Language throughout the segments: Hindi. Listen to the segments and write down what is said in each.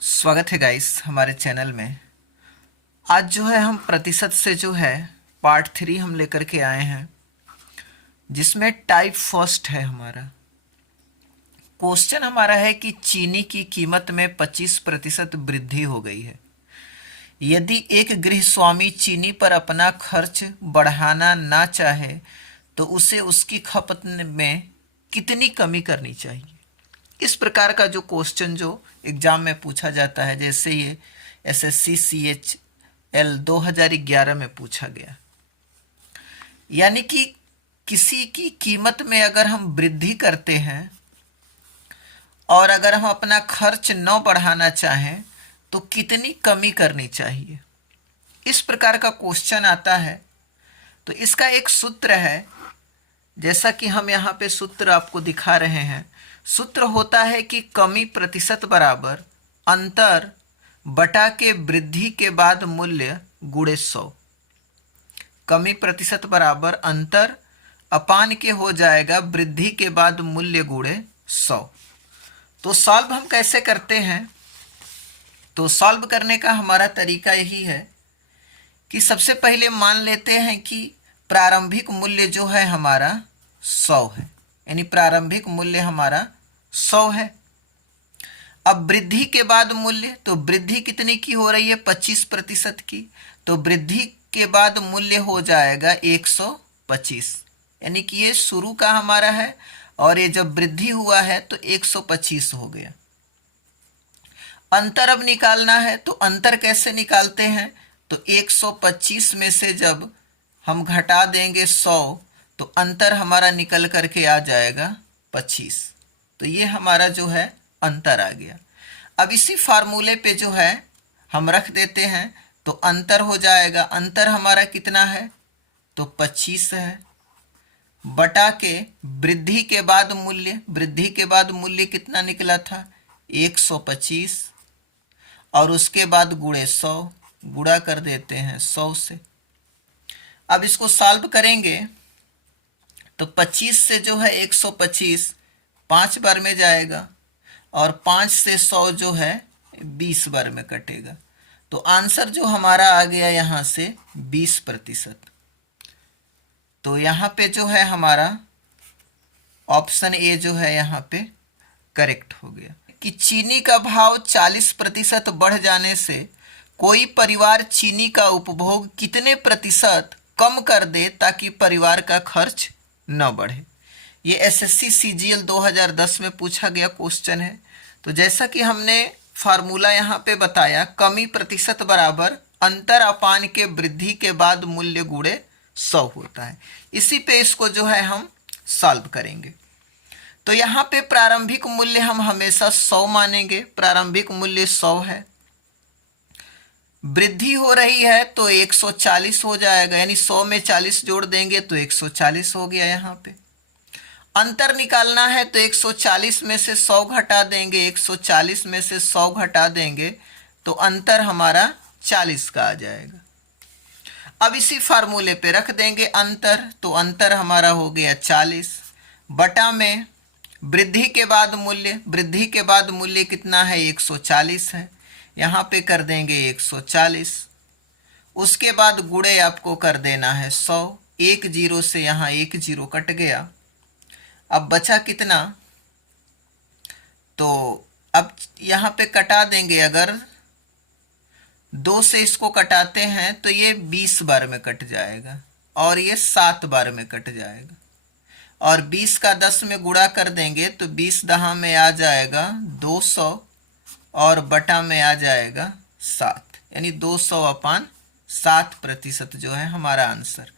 स्वागत है गाइस हमारे चैनल में। आज जो है हम प्रतिशत से जो है पार्ट 3 हम लेकर के आए हैं, जिसमें टाइप फर्स्ट है हमारा। क्वेश्चन हमारा है कि चीनी की कीमत में 25% वृद्धि हो गई है। यदि एक गृहस्वामी चीनी पर अपना खर्च बढ़ाना ना चाहे तो उसे उसकी खपत में कितनी कमी करनी चाहिए। इस प्रकार का जो क्वेश्चन जो एग्जाम में पूछा जाता है, जैसे ये एसएससी CHL 2011 में पूछा गया। यानी कि किसी की कीमत में अगर हम वृद्धि करते हैं और अगर हम अपना खर्च न बढ़ाना चाहें तो कितनी कमी करनी चाहिए, इस प्रकार का क्वेश्चन आता है। तो इसका एक सूत्र है, जैसा कि हम यहाँ पे सूत्र आपको दिखा रहे हैं। सूत्र होता है कि कमी प्रतिशत बराबर अंतर बटा के वृद्धि के बाद मूल्य गुणे 100। कमी प्रतिशत बराबर अंतर अपान के हो जाएगा वृद्धि के बाद मूल्य गुणे 100। तो सॉल्व हम कैसे करते हैं? तो सॉल्व करने का हमारा तरीका यही है कि सबसे पहले मान लेते हैं कि प्रारंभिक मूल्य जो है हमारा 100 है, यानी प्रारंभिक मूल्य हमारा 100 है। अब वृद्धि के बाद मूल्य, तो वृद्धि कितनी की हो रही है? 25% की। तो वृद्धि के बाद मूल्य हो जाएगा 125, यानी कि ये शुरू का हमारा है और ये जब वृद्धि हुआ है तो 125 हो गया। अंतर अब निकालना है, तो अंतर कैसे निकालते हैं? तो 125 में से जब हम घटा देंगे 100 तो अंतर हमारा निकल करके आ जाएगा 25। तो ये हमारा जो है अंतर आ गया। अब इसी फार्मूले पे जो है हम रख देते हैं, तो अंतर हो जाएगा, अंतर हमारा कितना है? तो 25 है, बटा के वृद्धि के बाद मूल्य, वृद्धि के बाद मूल्य कितना निकला था? 125, और उसके बाद गुणे 100, गुणा कर देते हैं 100 से। अब इसको सॉल्व करेंगे तो 25 से जो है 125 5 बार में जाएगा और 5 से 100 जो है 20 बार में कटेगा। तो आंसर जो हमारा आ गया यहाँ से 20%। तो यहाँ पे जो है हमारा ऑप्शन ए जो है यहाँ पे करेक्ट हो गया कि चीनी का भाव 40% बढ़ जाने से कोई परिवार चीनी का उपभोग कितने प्रतिशत कम कर दे ताकि परिवार का खर्च न बढ़े। ये एसएससी CGL 2010 में पूछा गया क्वेश्चन है। तो जैसा कि हमने फार्मूला यहाँ पे बताया, कमी प्रतिशत बराबर अंतर अपान के वृद्धि के बाद मूल्य गुणे 100 होता है। इसी पे इसको जो है हम सॉल्व करेंगे। तो यहाँ पे प्रारंभिक मूल्य हम हमेशा 100 मानेंगे, प्रारंभिक मूल्य 100 है। वृद्धि हो रही है तो 140 हो जाएगा, यानी 100 में 40 जोड़ देंगे तो 140 हो गया। यहाँ पे अंतर निकालना है तो 140 में से 100 घटा देंगे, 140 में से 100 घटा देंगे तो अंतर हमारा 40 का आ जाएगा। अब इसी फार्मूले पे रख देंगे अंतर, तो अंतर हमारा हो गया 40, बटा में वृद्धि के बाद मूल्य, वृद्धि के बाद मूल्य कितना है? 140 है, यहाँ पे कर देंगे 140, उसके बाद गुणे आपको कर देना है 100। एक जीरो से यहाँ एक जीरो कट गया, अब बचा कितना? तो अब यहाँ पे कटा देंगे, अगर 2 से इसको कटाते हैं तो ये 20 बार में कट जाएगा और ये 7 बार में कट जाएगा, और 20 का 10 में गुणा कर देंगे तो 20 दहा में आ जाएगा 200 और बटा में आ जाएगा 7, यानी 200/7% जो है हमारा आंसर।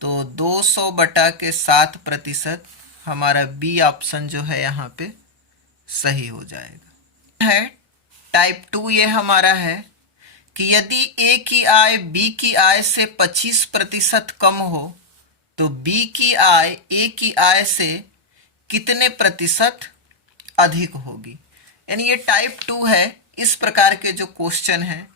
तो 200 बटा के 7% हमारा बी ऑप्शन जो है यहाँ पे सही हो जाएगा। है टाइप 2 ये हमारा है कि यदि ए की आय बी की आय से 25% कम हो तो बी की आय ए की आय से कितने प्रतिशत अधिक होगी। यानी ये टाइप 2 है। इस प्रकार के जो क्वेश्चन है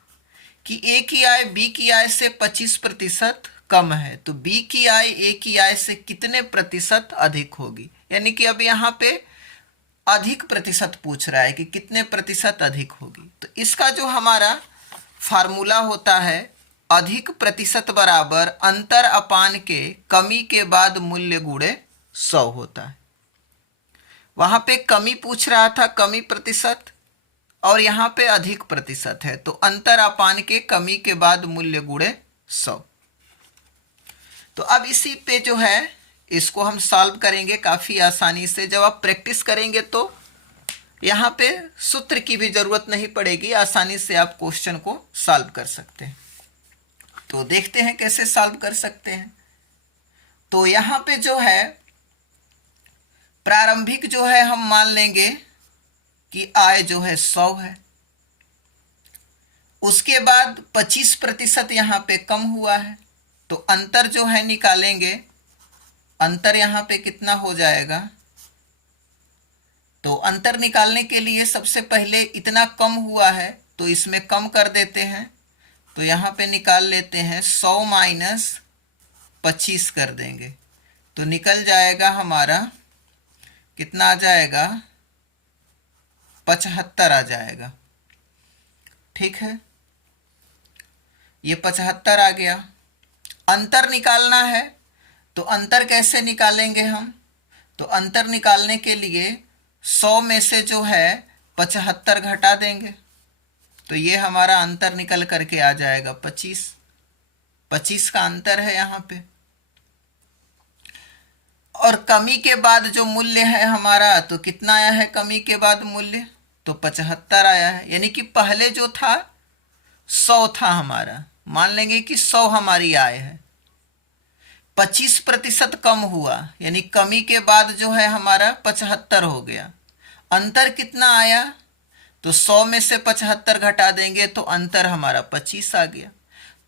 कि ए की आय बी की आय से 25% कम है तो बी की आय ए की आय से कितने प्रतिशत अधिक होगी। यानी कि अब यहाँ पे अधिक प्रतिशत पूछ रहा है कि कितने प्रतिशत अधिक होगी। तो इसका जो हमारा फार्मूला होता है अधिक प्रतिशत बराबर अंतर अपान के कमी के बाद मूल्य गुणे 100 होता है। वहां पे कमी पूछ रहा था, कमी प्रतिशत, और यहाँ पे अधिक प्रतिशत है, तो अंतर अपान के कमी के बाद मूल्य गुणे 100। तो अब इसी पे जो है इसको हम सॉल्व करेंगे काफ़ी आसानी से। जब आप प्रैक्टिस करेंगे तो यहाँ पे सूत्र की भी ज़रूरत नहीं पड़ेगी, आसानी से आप क्वेश्चन को सॉल्व कर सकते हैं। तो देखते हैं कैसे सॉल्व कर सकते हैं। तो यहाँ पे जो है प्रारंभिक जो है हम मान लेंगे कि आय जो है 100 है। उसके बाद 25% यहाँ पे कम हुआ है, तो अंतर जो है निकालेंगे। अंतर यहाँ पे कितना हो जाएगा, तो अंतर निकालने के लिए सबसे पहले इतना कम हुआ है तो इसमें कम कर देते हैं। तो यहाँ पे निकाल लेते हैं 100 माइनस 25 कर देंगे, तो निकल जाएगा हमारा कितना आ जाएगा, 75 आ जाएगा। ठीक है, ये 75 आ गया। अंतर निकालना है, तो अंतर कैसे निकालेंगे हम, तो अंतर निकालने के लिए 100 में से जो है 75 घटा देंगे, तो ये हमारा अंतर निकल करके आ जाएगा 25 का अंतर है यहाँ पे। और कमी के बाद जो मूल्य है हमारा, तो कितना आया है कमी के बाद मूल्य, तो 75 आया है। यानी कि पहले जो था 100 था हमारा, मान लेंगे कि 100 हमारी आय है, 25% कम हुआ, यानी कमी के बाद जो है हमारा 75 हो गया। अंतर कितना आया, तो 100 में से 75 घटा देंगे तो अंतर हमारा 25 आ गया।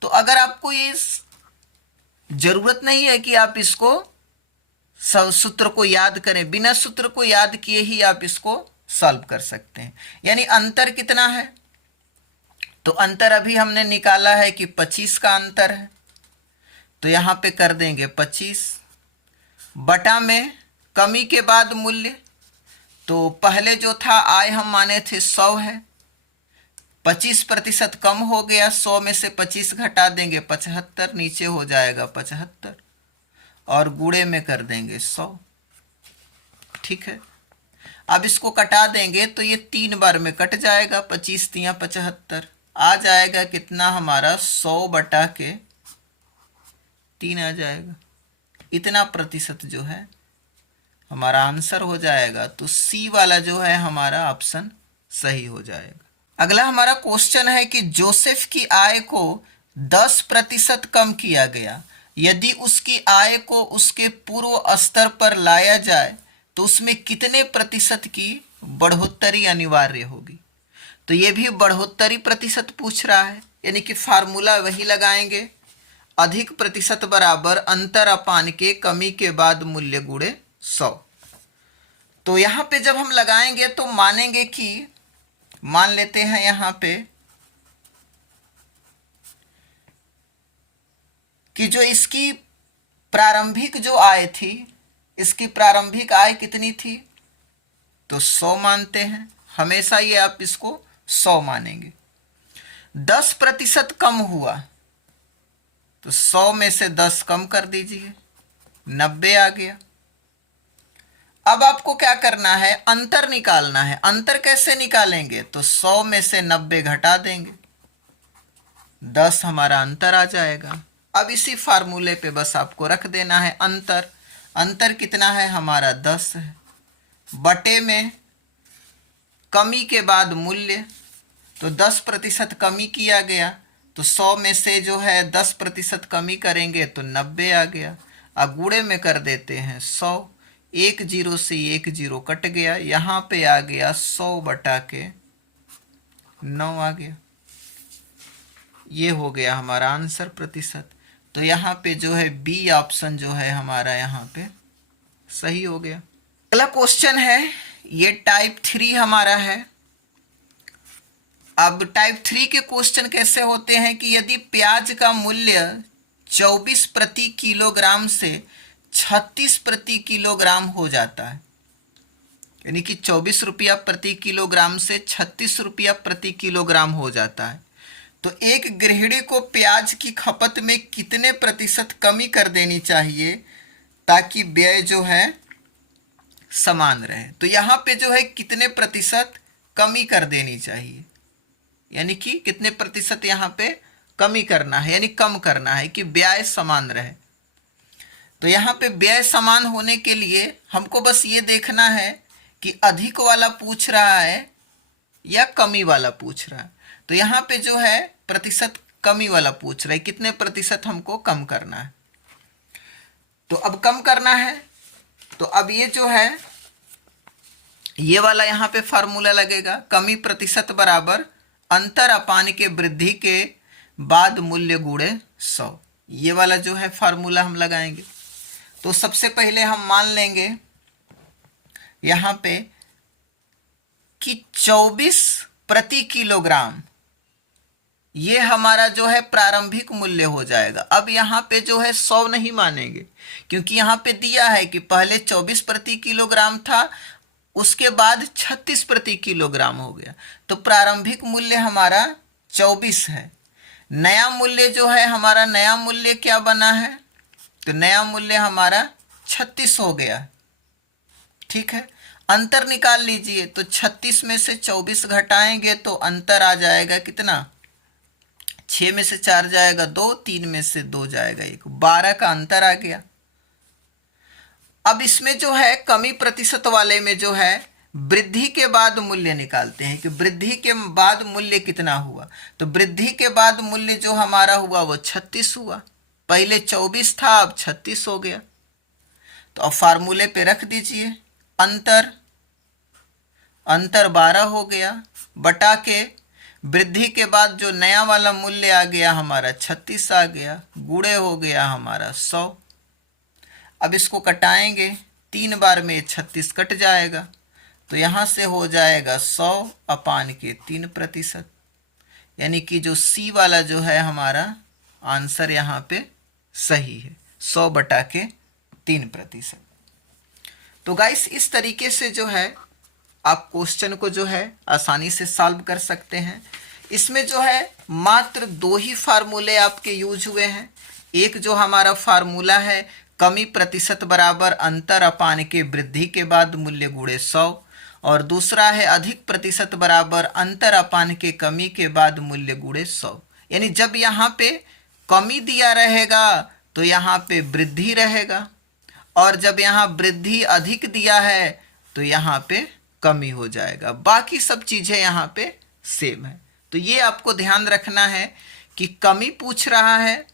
तो अगर आपको ये जरूरत नहीं है कि आप इसको सूत्र को याद करें, बिना सूत्र को याद किए ही आप इसको सॉल्व कर सकते हैं। यानी अंतर कितना है, तो अंतर अभी हमने निकाला है कि 25 का अंतर है, तो यहाँ पे कर देंगे 25 बटा में कमी के बाद मूल्य। तो पहले जो था आय हम माने थे 100 है, 25% कम हो गया, 100 में से 25 घटा देंगे 75, नीचे हो जाएगा 75 और गुणे में कर देंगे 100। ठीक है, अब इसको कटा देंगे तो ये 3 बार में कट जाएगा, 25 तिया 75, आ जाएगा कितना हमारा 100 बटा के 3 आ जाएगा। इतना प्रतिशत जो है हमारा आंसर हो जाएगा। तो सी वाला जो है हमारा ऑप्शन सही हो जाएगा। अगला हमारा क्वेश्चन है कि जोसेफ की आय को 10% कम किया गया, यदि उसकी आय को उसके पूर्व स्तर पर लाया जाए तो उसमें कितने प्रतिशत की बढ़ोतरी अनिवार्य होगी। तो ये भी बढ़ोतरी प्रतिशत पूछ रहा है, यानी कि फार्मूला वही लगाएंगे, अधिक प्रतिशत बराबर अंतर अपान के कमी के बाद मूल्य गुणे 100। तो यहाँ पे जब हम लगाएंगे तो मानेंगे कि, मान लेते हैं यहाँ पे कि जो इसकी प्रारंभिक जो आय थी, इसकी प्रारंभिक आय कितनी थी, तो 100 मानते हैं। हमेशा ये आप इसको 100 मानेंगे। 10% कम हुआ, तो 100 में से 10 कम कर दीजिए, 90 आ गया। अब आपको क्या करना है, अंतर निकालना है। अंतर कैसे निकालेंगे, तो 100 में से 90 घटा देंगे, 10 हमारा अंतर आ जाएगा। अब इसी फार्मूले पे बस आपको रख देना है अंतर। अंतर कितना है हमारा 10 है, बटे में कमी के बाद मूल्य, तो 10% कमी किया गया, तो 100 में से जो है 10% कमी करेंगे तो 90 आ गया। अब गुणे में कर देते हैं 100, 1 0 से 1 0 कट गया, यहाँ पे आ गया 100 बटा के 9 आ गया। ये हो गया हमारा आंसर प्रतिशत। तो यहाँ पे जो है बी ऑप्शन जो है हमारा यहाँ पे सही हो गया। अगला क्वेश्चन है, ये टाइप 3 हमारा है। अब टाइप 3 के क्वेश्चन कैसे होते हैं कि यदि प्याज का मूल्य 24 प्रति किलोग्राम से 36 प्रति किलोग्राम हो जाता है, यानी कि 24 रुपया प्रति किलोग्राम से 36 रुपया प्रति किलोग्राम हो जाता है। तो एक गृहिणी को प्याज की खपत में कितने प्रतिशत कमी कर देनी चाहिए ताकि व्यय जो है समान रहे। तो यहाँ पे जो है कितने प्रतिशत कमी कर देनी चाहिए, यानी कि कितने प्रतिशत यहाँ पे कमी करना है, यानी कम करना है कि व्यय समान रहे। तो यहाँ पे व्यय समान होने के लिए हमको बस ये देखना है कि अधिक वाला पूछ रहा है या कमी वाला पूछ रहा है। तो यहाँ पे जो है प्रतिशत कमी वाला पूछ रहा है, कितने प्रतिशत हमको कम करना है। तो अब कम करना है, तो अब ये जो है ये वाला यहाँ पे फार्मूला लगेगा, कमी प्रतिशत बराबर अंतर अपान के वृद्धि के बाद मूल्य गुणे 100। ये वाला जो है फार्मूला हम लगाएंगे। तो सबसे पहले हम मान लेंगे यहाँ पे कि 24 प्रति किलोग्राम ये हमारा जो है प्रारंभिक मूल्य हो जाएगा। अब यहाँ पे जो है 100 नहीं मानेंगे, क्योंकि यहाँ पे दिया है कि पहले 24 प्रति किलोग्राम था, उसके बाद 36 प्रति किलोग्राम हो गया। तो प्रारंभिक मूल्य हमारा 24 है। नया मूल्य जो है हमारा, नया मूल्य क्या बना है, तो नया मूल्य हमारा 36 हो गया। ठीक है, अंतर निकाल लीजिए। तो 36 में से 24 घटाएंगे तो अंतर आ जाएगा कितना, 6 में से 4 जाएगा 2, 3 में से 2 जाएगा 1, 12 का अंतर आ गया। अब इसमें जो है कमी प्रतिशत वाले में जो है वृद्धि के बाद मूल्य निकालते हैं कि वृद्धि के बाद मूल्य कितना हुआ। तो वृद्धि के बाद मूल्य जो हमारा हुआ वो 36 हुआ, पहले 24 था अब 36 हो गया। तो अब फार्मूले पे रख दीजिए, अंतर 12 हो गया बटा के वृद्धि के बाद जो नया वाला मूल्य आ गया हमारा 36 आ गया, गुणे हो गया हमारा 100। अब इसको कटाएंगे, 3 बार में 36 कट जाएगा, तो यहाँ से हो जाएगा 100 अपान के 3%, यानी कि जो सी वाला जो है हमारा आंसर यहाँ पे सही है, 100 बटा के 3%। तो गाइस इस तरीके से जो है आप क्वेश्चन को जो है आसानी से सॉल्व कर सकते हैं। इसमें जो है मात्र 2 ही फार्मूले आपके यूज हुए हैं। एक जो हमारा फार्मूला है कमी प्रतिशत बराबर अंतर अपान के वृद्धि के बाद मूल्य गुणे 100, और दूसरा है अधिक प्रतिशत बराबर अंतर अपान के कमी के बाद मूल्य गुणे 100। यानी जब यहाँ पे कमी दिया रहेगा तो यहाँ पे वृद्धि रहेगा, और जब यहाँ वृद्धि अधिक दिया है तो यहाँ पे कमी हो जाएगा। बाकी सब चीज़ें यहाँ पे सेम है। तो ये आपको ध्यान रखना है कि कमी पूछ रहा है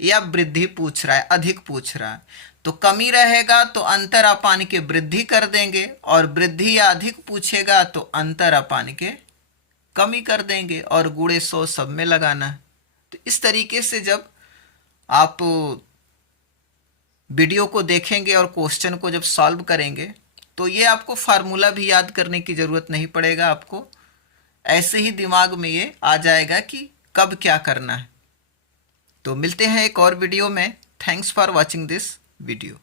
या वृद्धि पूछ रहा है, अधिक पूछ रहा है। तो कमी रहेगा तो अंतर अपान के वृद्धि कर देंगे, और वृद्धि या अधिक पूछेगा तो अंतर अपान के कमी कर देंगे, और गुणे 100 सब में लगाना है। तो इस तरीके से जब आप वीडियो को देखेंगे और क्वेश्चन को जब सॉल्व करेंगे तो ये आपको फार्मूला भी याद करने की ज़रूरत नहीं पड़ेगा, आपको ऐसे ही दिमाग में ये आ जाएगा कि कब क्या करना है। तो मिलते हैं एक और वीडियो में। Thanks for watching this video.